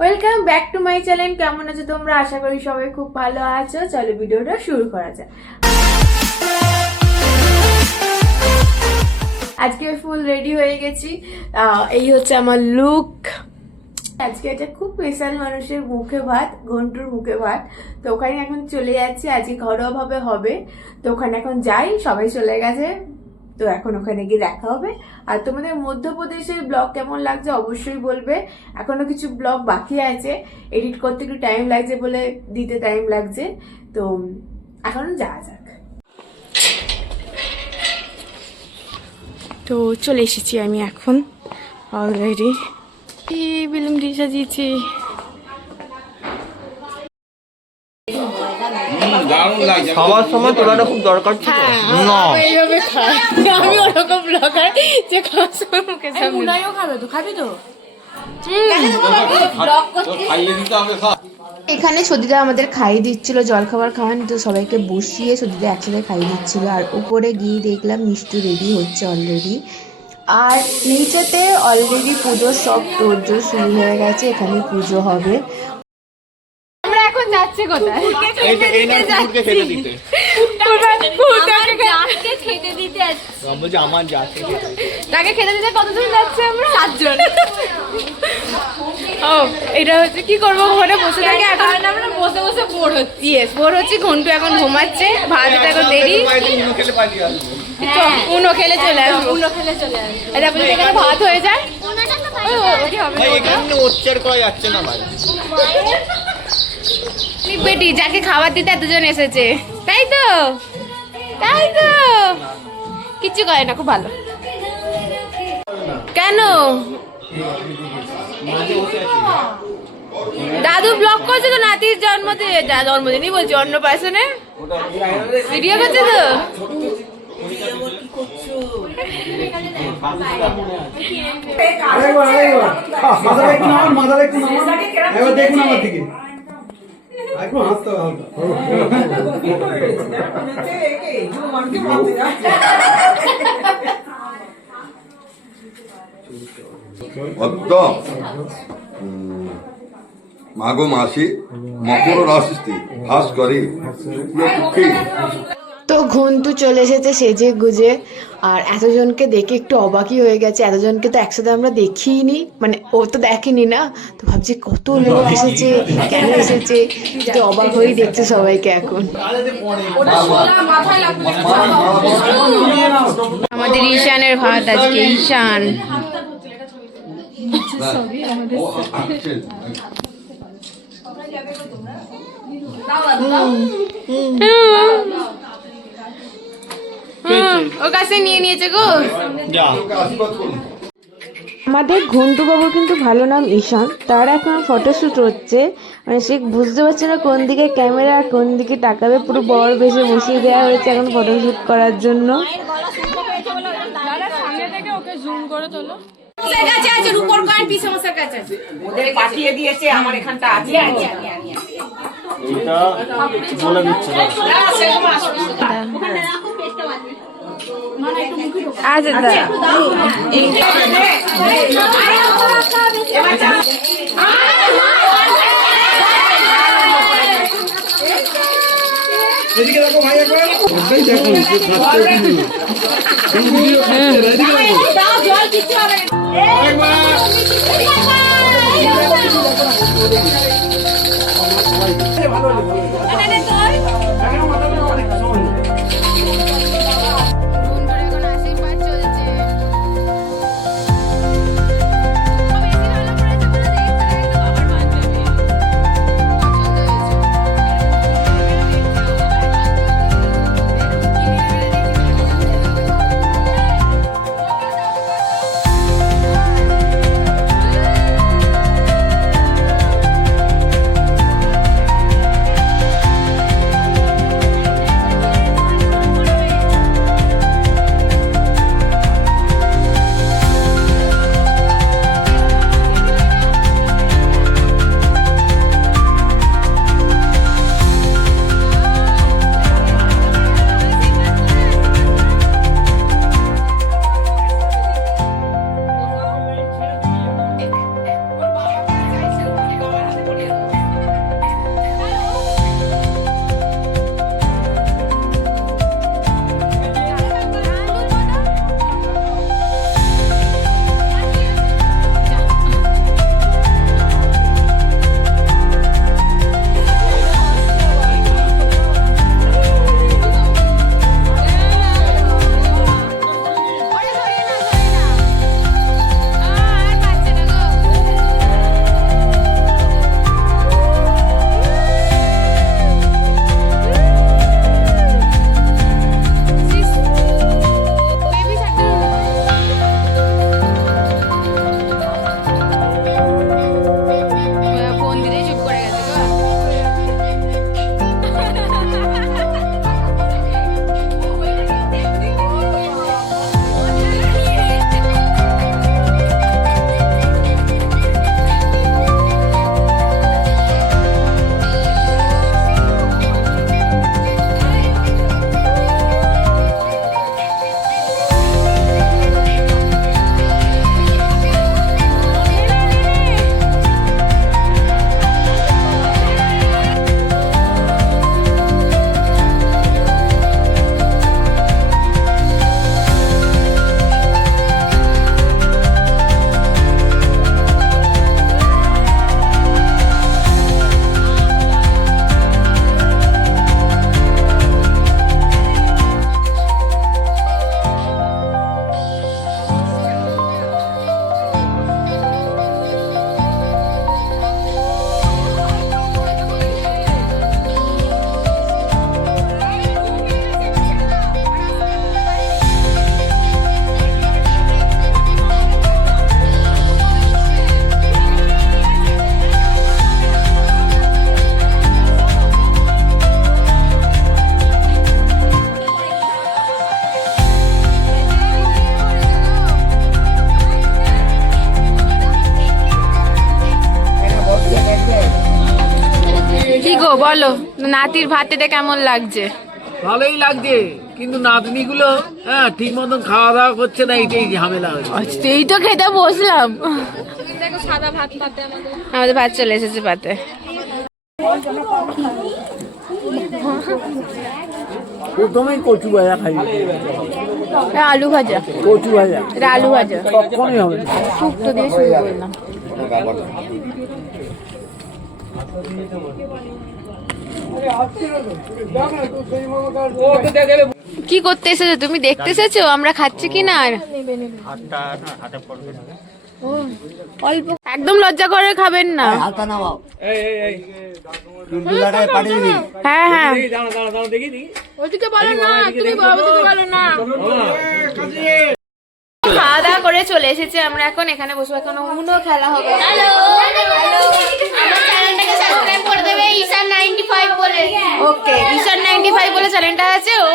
Welcome back to my channel. কেমন আছো তোমরা? আশা করি সবাই খুব ভালো আছো। চলো ভিডিওটা শুরু করা যাক। আজকে ফুল রেডি হয়ে গেছি। এই হচ্ছে আমার লুক। আজকে এটা খুব স্পেশাল মানুষের মুখে ভাত, ঘন্টুর মুখে ভাত। তো ওখানে এখন চলে যাচ্ছি, আজকে ঘরোয়া ভাবে হবে। তো ওখানে এখন যাই, সবাই চলে গেছে। তো এখন ওখানে গিয়ে দেখা হবে। আর তোমাদের মধ্যপ্রদেশের ব্লগ কেমন লাগছে অবশ্যই বলবে। এখনো কিছু ব্লগ বাকি আছে, এডিট করতে একটু টাইম লাগছে বলে দিতে টাইম লাগছে। তো এখন যাওয়া যাক। তো চলে এসেছি আমি এখন অলরেডি। বেলুন দিয়ে সাজিয়েছি। খাওয়ার সময় তোলাটা খুব দরকার ছিল। এইভাবে খাই আমি, ওরকম ব্লগার যে খাওয়ার সময় মুখে সামনে খাবে। তো খাবি তো? এখানে সদিদা আমাদের খাইয়ে দিচ্ছিল, জলখাবার খাওয়ানি। তো সবাইকে বসিয়ে সদিদা একসাথে খাইয়ে দিচ্ছিল। আর উপরে গিয়ে দেখলাম মিষ্টি রেডি হচ্ছে অলরেডি। আর নিচেতে অলরেডি পুজোর সব তোড়জোড় শুরু হয়ে গেছে, এখানে পুজো হবে। আমরা এখন যাচ্ছি কোথায়? তাকে খেতে দিতে কতজন যাচ্ছে? আমরা 7 জন। ও এটা হচ্ছে কি করবো, ঘরে বসে থাকে। এখন আমরা বসে বসে বোর হচ্ছি। বোর হচ্ছি। ঘন্টু এখন ঘুমাচ্ছে, ভাত এখন দেরি। উনো খেলে চলে আসবো। এখানে ভাত হয়ে যায়। বেটি যাকে খাবার দিতে এতজন এসেছে, তাই তো? তাই তো, কিচ্ছু করে না, খুব ভালো। কেন দাদু ব্লগ করছে তো নাতির জন্মদিনই বলছি, অন্নপ্রাশনে ভিডিও করছে তো। মাঘ মাসে মকর রাশিতে ভাস করে। তো ঘন্টু চলে এসেছে সেজে গুজে। আর এতজনকে দেখে একটু অবাকই হয়ে গেছে। এতজনকে তো একসাথে আমরা দেখিনি, মানে ও তো দেখেনি না। তো ভাবছি কত লোক এসেছে, কেন এসেছে। তো অবাক হয়েই দেখছে সবাইকে এখন। আমাদের ঈশানের ভাত আজকে। ঈশান ওর কাছে নিয়ে নিয়েছে গো। আমাদের ঘন্টু বাবুর কিন্তু ভালো নাম ঈশান। তার এখন ফটোশুট হচ্ছে, মানে সে বুঝতে পারছে না কোন দিকে ক্যামেরা আর কোন দিকে তাকাবে। পুরো বড় বেশে বসিয়ে দেওয়া হয়েছে এখন ফটোশুট করার জন্য। পাঠিয়ে দিয়েছে আমার এখানটা আছে। এদিকে দেখো ভাই, একবার দেখো বলো নাতির ভাতেতে কেমন লাগছে? ভালোই লাগছে, কিন্তু নাতনি গুলো হ্যাঁ ঠিক মতন খাওয়া দাওয়া করছে না, এইটাই ঝামেলা হয়েছে। আচ্ছা, এই তো খেতে বসলাম, আমাদের ভাত চলে এসেছে পাতে। প্রথমেই কচু ভাজা খাই, আলু ভাজা, কচু ভাজা এটা আলু ভাজা কখনোই হবে না। শুক্তো দিয়ে শুরু করলাম। কি করতে এসেছো তুমি? দেখতে এসেছো আমরা খাচ্ছি কি না? অল্প, একদম লজ্জা করে খাবেন না। হ্যাঁ হ্যাঁ, ওদিকে বলো না, তুমি বাবাদিকে বলো না। খাওয়া দাওয়া করে চলে এসেছি আমরা, এখন এখানে বসবো, এখন উনো খেলা হবে। হ্যালো, আমার চ্যানেলটাকে সাবস্ক্রাইব করে দেবে ঈশান 95 বলে। ওকে, ঈশান 95 বলে চ্যানেলটা আছে। ও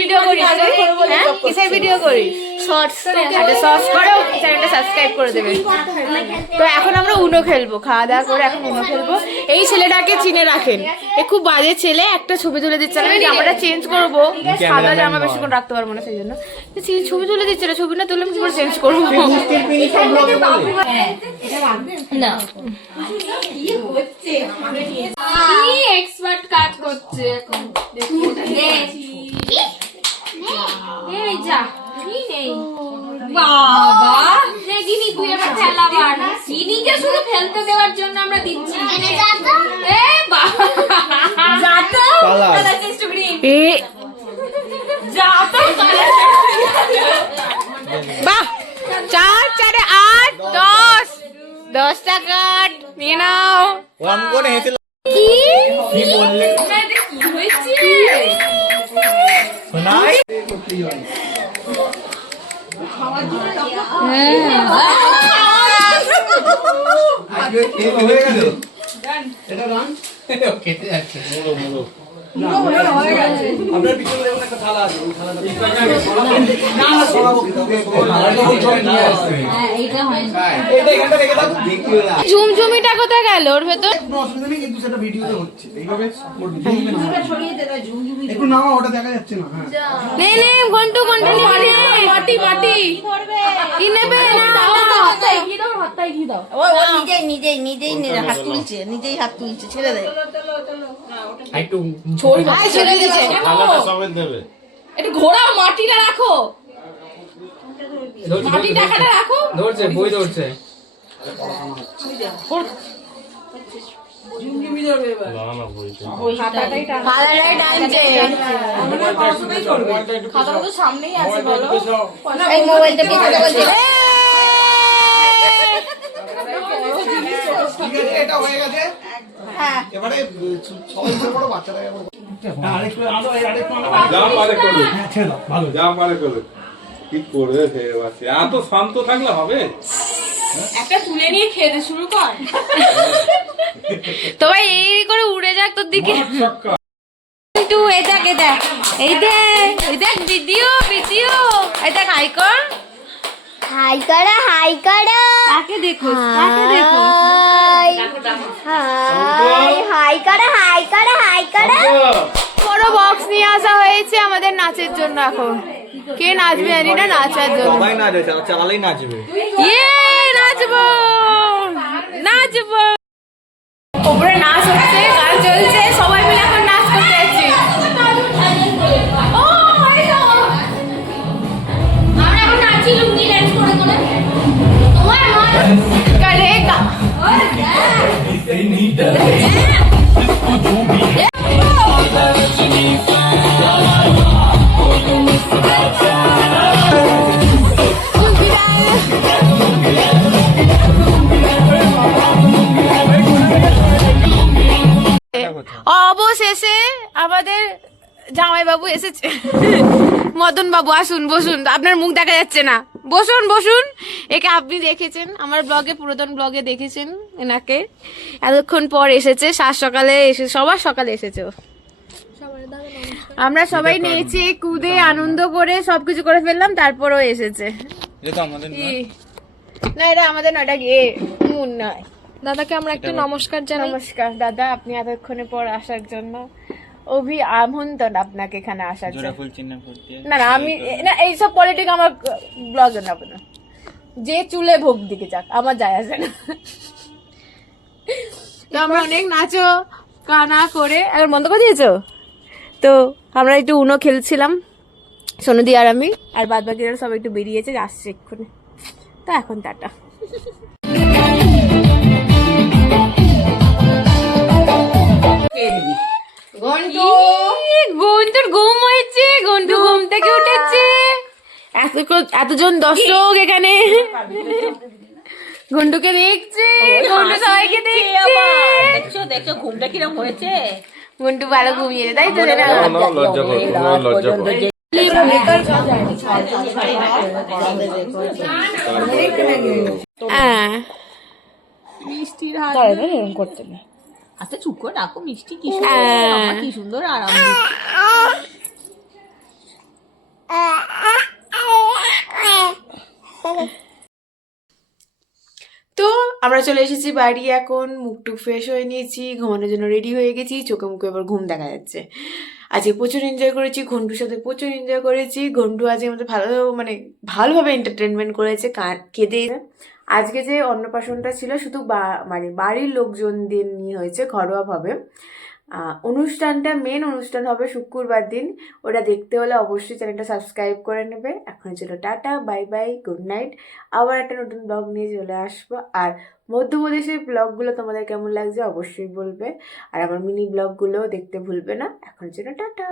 ভিডিও করিস তুই? হ্যাঁ, কিসের ভিডিও করিস? শর্টস। আচ্ছা, শর্টস করে চ্যানেলটা সাবস্ক্রাইব করে দেবে। তো এখন আমরা উনো খেলবো, খাওয়া দাওয়া করে এখন উনো খেলবো। এই ছেলেটাকে চিনে রাখেন, এ খুব বাজে ছেলে। একটা ছবি তুলে দিচ্ছে, আমি জামাটা চেঞ্জ করবো, সাদা জামা বেশিক্ষণ রাখতে পারবো না, সেই জন্য ছবি তুলে দিচ্ছে। ছবি না তুলে আমি কি করে চেঞ্জ করবো? এক্সপার্ট কাজ করছে এখন। এই যা নেই বাবা, গিনি তুই এবার খেলাবার, গিনিকে শুধু ফেলতে দেওয়ার জন্য আমরা দিচ্ছি। এ বাবা, যাতো কালার চেঞ্জ টু গ্রিন, এ যাতো কালার, বাহ, 4 4 8 10 10 টাকা নিয়ে নাও। কি বললে? কি হয়েছে? শোনাই খেতে যাচ্ছে। আপনার পিছনে যেমন একটা থালা আছে, ওই থালাটা ঝুমঝুমিটা কোথায় গেল? ওর ভেতর কিন্তু সেটা ভিডিওতে হচ্ছে, এইভাবে একটু নাও, ওটা দেখা যাচ্ছে না। নে নে ঘন্টু ঘন্টু নে, মাটি মাটি কি নেবে? না হাতটাই ঘি দাও, হাতটাই ঘি দাও। ও নিজেই হাত তুলছে, নিজেই হাত তুলছে, ছেড়ে দে। একটু ছেড়ে দিয়েছে, একটু ঘোড়াও, মাটিটা রাখো, মাটি টাকাটা রাখো। ধরছে, বই ধরছে। খাতাটা তো সামনেই আছে, বলো। এই মোবাইলটা পিছনে বলছে এটা হয়ে গেছে। হ্যাঁ, এবারে সবাই বড় বাচ্চারা আরেকটু কি করবে এত শান্ত থাকলে হবে? একটা তুলে নিয়ে খেতে শুরু কর। তো ভাই এই করে উড়ে যাক তোর দিকে। একটু এটা দেখ, এই দেখ ভিডিও এই দেখ, হাই কর, হাই করো, হাই করো, কাকে দেখো, কাকে দেখো, হাই হাই করো, হাই করো, হাই করো। বড় বক্স নিয়ে আসা হয়েছে আমাদের নাচের জন্য। এখন কে নাচবে জানি না, নাচার জন্য। সবাই নাচবে, চালালেই নাচবে। ইয়ে, নাচবো নাচবো, ওপরে নাচ হচ্ছে, গান চলছে, সবাই মিলে এখন নাচ করতে যাচ্ছি। আমরা এখন নাচি লুঙ্গি ডান্স করে করে। করেগা অবশেষে আমাদের জামাইবাবু এসেছে। মদন বাবু আসুন, বসুন, আপনার মুখ দেখা যাচ্ছে না, বসুন বসুন। একে আপনি দেখেছেন আমার ব্লগে, পুরাতন ব্লগে দেখেছেন এনাকে। এতক্ষণ পর এসেছে, সকালে এসে, সবার সকালে এসেছে। আমরা সবাই নেচে কুদে আনন্দ করে সবকিছু করে ফেললাম, তারপরও এসেছে। না, এটা আমাদের নয়, এটা গিয়ে মুন নয়, দাদাকে আমরা একটু নমস্কার জানাই। নমস্কার দাদা, আপনি এতক্ষণে পর আসার জন্য আমন্ত্রণ আপনাকে এখানে আসার জন্য। না না, আমি না এইসব পলিটিক আমার ব্লগে নেবো না। যে চুলে ভোগ দিকে যাক, আমার যায় আসে না। তো আমরা অনেক নাচো কানা করে এখন বন্ধ করে দিয়েছো। তো আমরা একটু উনো খেলছিলাম সোনুদি আর আমি, আর বাদ বাকিরা সব একটু বেরিয়েছে, আসছে এক্ষুনি। তো এখন টাটা। ঘন্টুর ঘুম হয়েছে, ঘন্টু ঘুম থেকে উঠেছে। এতজন দর্শক এখানে ঘন্টুকে দেখছে, ঘন্টু সবাইকে দেখছে। দেখছো দেখছো ঘুমটা কিরম হয়েছে। ঘন্টু ভালো ঘুমিয়েছে, তাই তো? লজ্জা করো, লজ্জা করো। হ্যাঁ, মিষ্টির হাত এরকম করতে না। আচ্ছা চুপ করে রাখো, মিষ্টি কি সুন্দর, আমার কি সুন্দর আরাম দিচ্ছে। তো আমরা চলে এসেছি বাড়ি। এখন মুখ টুক ফ্রেশ হয়ে নিয়েছি, ঘুমানোর জন্য রেডি হয়ে গেছি। চোখে মুখে এবার ঘুম দেখা যাচ্ছে। আজকে প্রচুর এনজয় করেছি, ঘন্টুর সাথে প্রচুর এনজয় করেছি। ঘন্টু আজকে আমাদের ভালোভাবে এন্টারটেনমেন্ট করেছে, কেঁদে। আজকে যে অন্নপ্রাশনটা ছিল শুধু মানে বাড়ির লোকজনদের নিয়ে হয়েছে ঘরোয়াভাবে। অনুষ্ঠানটা মেন অনুষ্ঠান হবে শুক্রবার দিন। ওটা দেখতে হলে অবশ্যই চ্যানেলটা সাবস্ক্রাইব করে নেবে। এখন ছিল tata, bye bye, good night. আবার একটা নতুন ব্লগ নিয়ে চলে আসবো। আর মধ্যপ্রদেশের ব্লগগুলো তোমাদের কেমন লাগছে অবশ্যই বলবে, আর আমার মিনি ব্লগগুলোও দেখতে ভুলবে না। এখন ছিল টাটা।